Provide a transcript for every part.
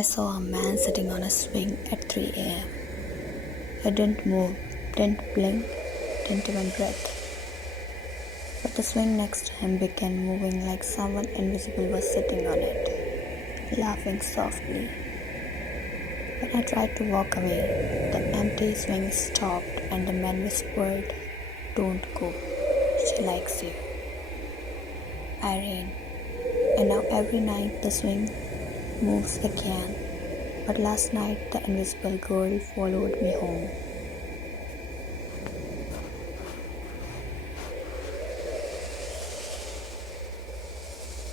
I saw a man sitting on a swing at 3 a.m. I didn't move, didn't blink, didn't even breathe. But the swing next to him began moving like someone invisible was sitting on it, laughing softly. When I tried to walk away, the empty swing stopped and the man whispered, "Don't go, she likes you." I ran, and now every night the swing moves again. But last night the invisible girl followed me home.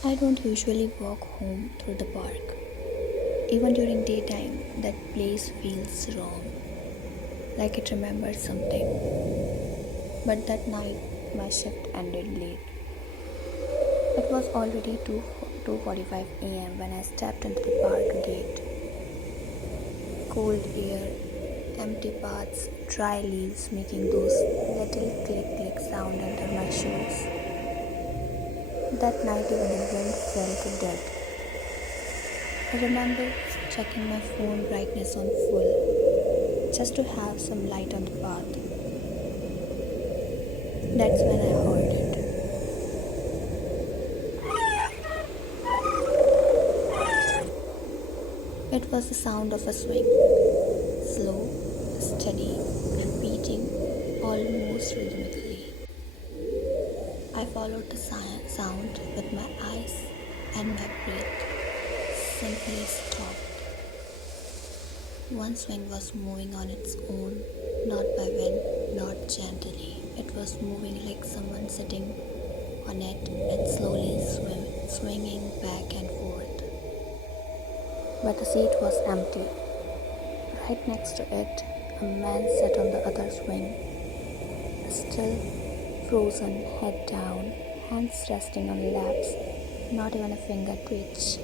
I don't usually walk home through the park. Even during daytime, that place feels wrong, like it remembers something. But that night, my shift ended late. It was already 2:45 a.m. when I stepped into the park gate. Cold air, empty paths, dry leaves making those little click-click sound under my shoes. That night even the wind felt dead. I remember checking my phone brightness on full, just to have some light on the path. That's when I heard it. It was the sound of a swing, slow, steady, repeating almost rhythmically. I followed the sound with my eyes, and my breath simply stopped. One swing was moving on its own, not by wind, not gently. It was moving like someone sitting on it and slowly swinging back and forth. But the seat was empty. Right next to it, a man sat on the other swing, still frozen, head down, hands resting on laps, not even a finger twitch.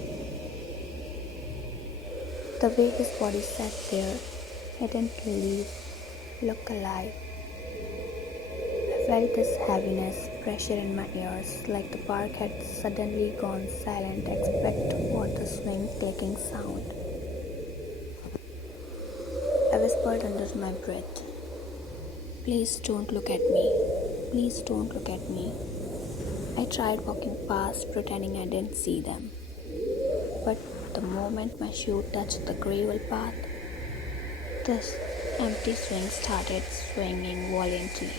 The way his body sat there, he didn't look alive. I felt this heaviness, pressure in my ears, like the park had suddenly gone silent except for the swing clicking sound. I whispered under my breath, "Please don't look at me. Please don't look at me." I tried walking past, pretending I didn't see them. But the moment my shoe touched the gravel path, the empty swing started swinging violently.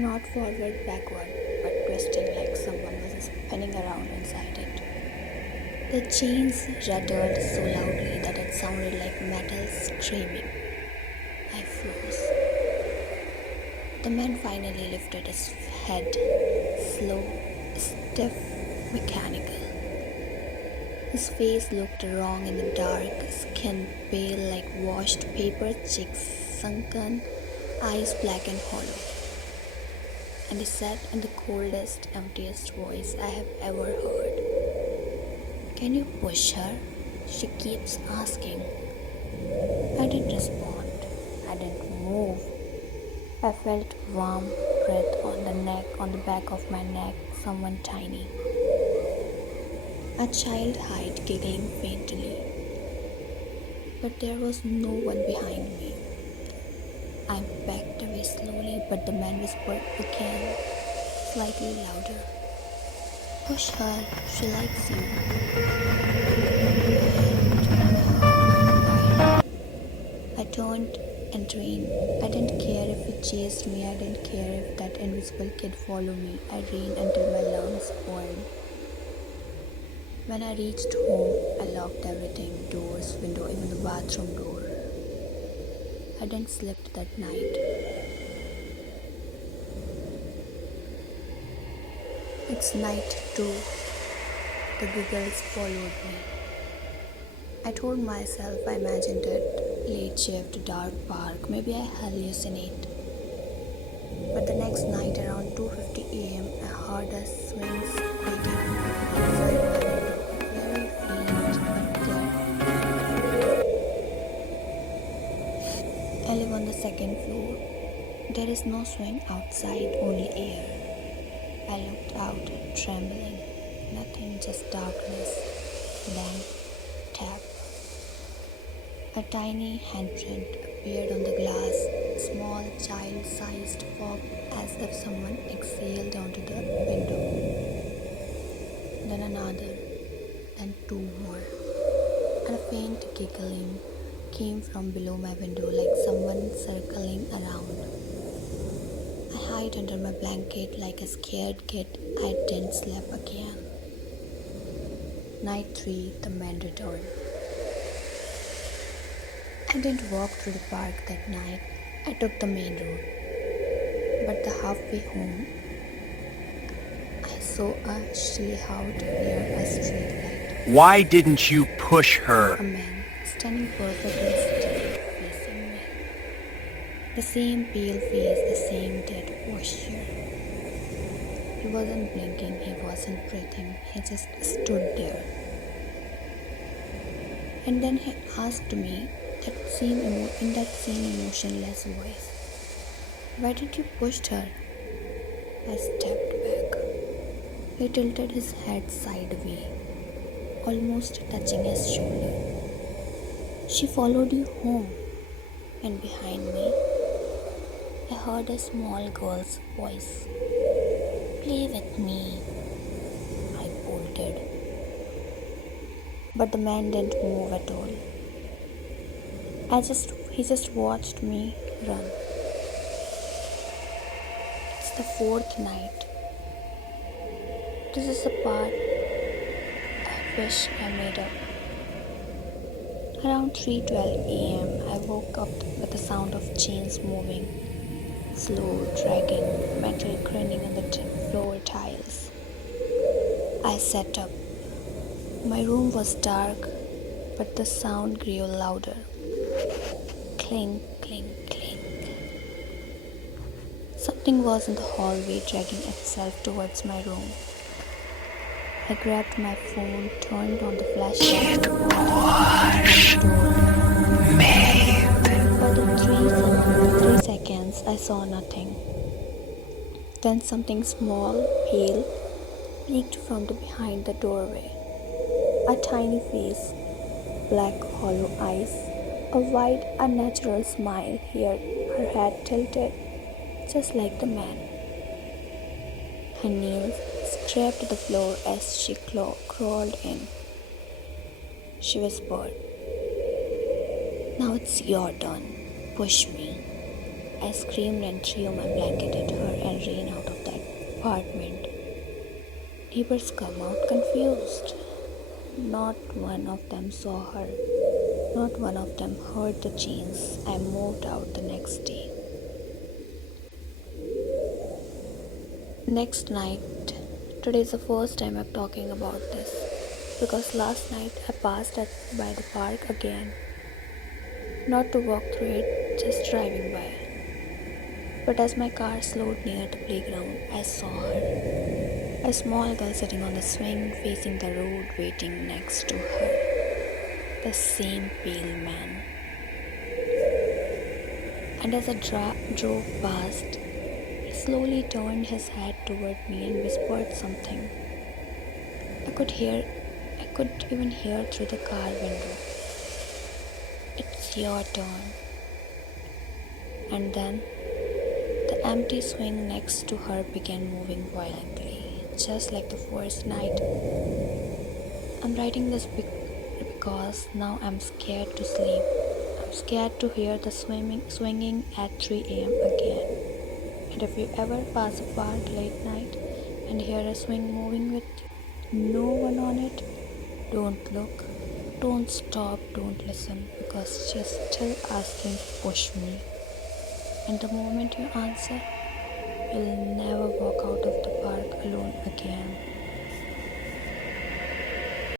Not forward, backward, but twisting like someone was spinning around inside it. The chains rattled so loudly that it sounded like metal screaming. I froze. The man finally lifted his head, slow, stiff, mechanical. His face looked wrong in the dark, skin pale like washed paper, cheeks sunken, eyes black and hollow. And he said in the coldest, emptiest voice I have ever heard, "Can you push her? She keeps asking." I didn't respond. I didn't move. I felt warm breath on the neck, on the back of my neck, someone tiny. A child hide giggling faintly. But there was no one behind me. I backed away slowly, but the man whispered again, slightly louder, "Push her, she likes you." And my heart went wild. I turned and ran. I didn't care if it chased me. I didn't care if that invisible kid followed me. I ran until my lungs burned. When I reached home, I locked everything, doors, window, even the bathroom door. I didn't sleep that night. It's night 2. The giggles followed me. I told myself I imagined it. Late shift, dark park, maybe I hallucinate. But the next night around 2:50 a.m. I heard a swing squeaking outside my window. Very faint but clear. I live on the second floor. There is no swing outside, only air. I looked out, trembling. Nothing, just darkness. Then, tap. A tiny handprint appeared on the glass, small child-sized fog as if someone exhaled onto the window. Then another, then two more, and a faint giggling came from below my window like someone circling around. I hid under my blanket like a scared kid. I didn't sleep again. Night 3, the man returned. I didn't walk through the park that night. I took the main road. But the halfway home, I saw a silhouette near a street light. Why didn't you push her? A man standing perfectly still facing me. The same pale face, the same dead posture. He wasn't blinking, he wasn't breathing, he just stood there. And then he asked me in that same emotionless voice, "Why did you push her?" I stepped back. He tilted his head sideways, almost touching his shoulder. "She followed you home." And behind me, I heard a small girl's voice. "Play with me," I bolted. But the man didn't move at all. He just watched me run. It's the fourth night. This is the part I wish I made up. Around 3:12 a.m., I woke up with the sound of chains moving, slow dragging, metal grinding on the floor tiles. I sat up. My room was dark, but the sound grew louder. Clink, clink, clink. Something was in the hallway dragging itself towards my room. I grabbed my phone, turned on the flashlight, and walked to the door. For the 3 seconds, I saw nothing. Then something small, pale, peeked from behind the doorway. A tiny face, black hollow eyes, a wide, unnatural smile here, her head tilted, just like the man. Her nails scraped the floor as she crawled in. She whispered, "Now it's your turn. Push me." I screamed and threw my blanket at her and ran out of that apartment. Neighbors come out confused. Not one of them saw her. Not one of them heard the chains. I moved out the next day. Next night, today is the first time I'm talking about this because last night I passed by the park again. Not to walk through it, just driving by. But as my car slowed near the playground, I saw her. A small girl sitting on the swing facing the road waiting next to her. The same pale man. And as I drove past, he slowly turned his head toward me and whispered something. I could even hear through the car window. "It's your turn." And then the empty swing next to her began moving violently, just like the first night. I'm writing this because now I'm scared to sleep. I'm scared to hear the swinging at 3 a.m. again. And if you ever pass a park late night and hear a swing moving with no one on it, don't look, don't stop, don't listen, because she's still asking to push me. And the moment you answer, you'll never walk out of the park alone again.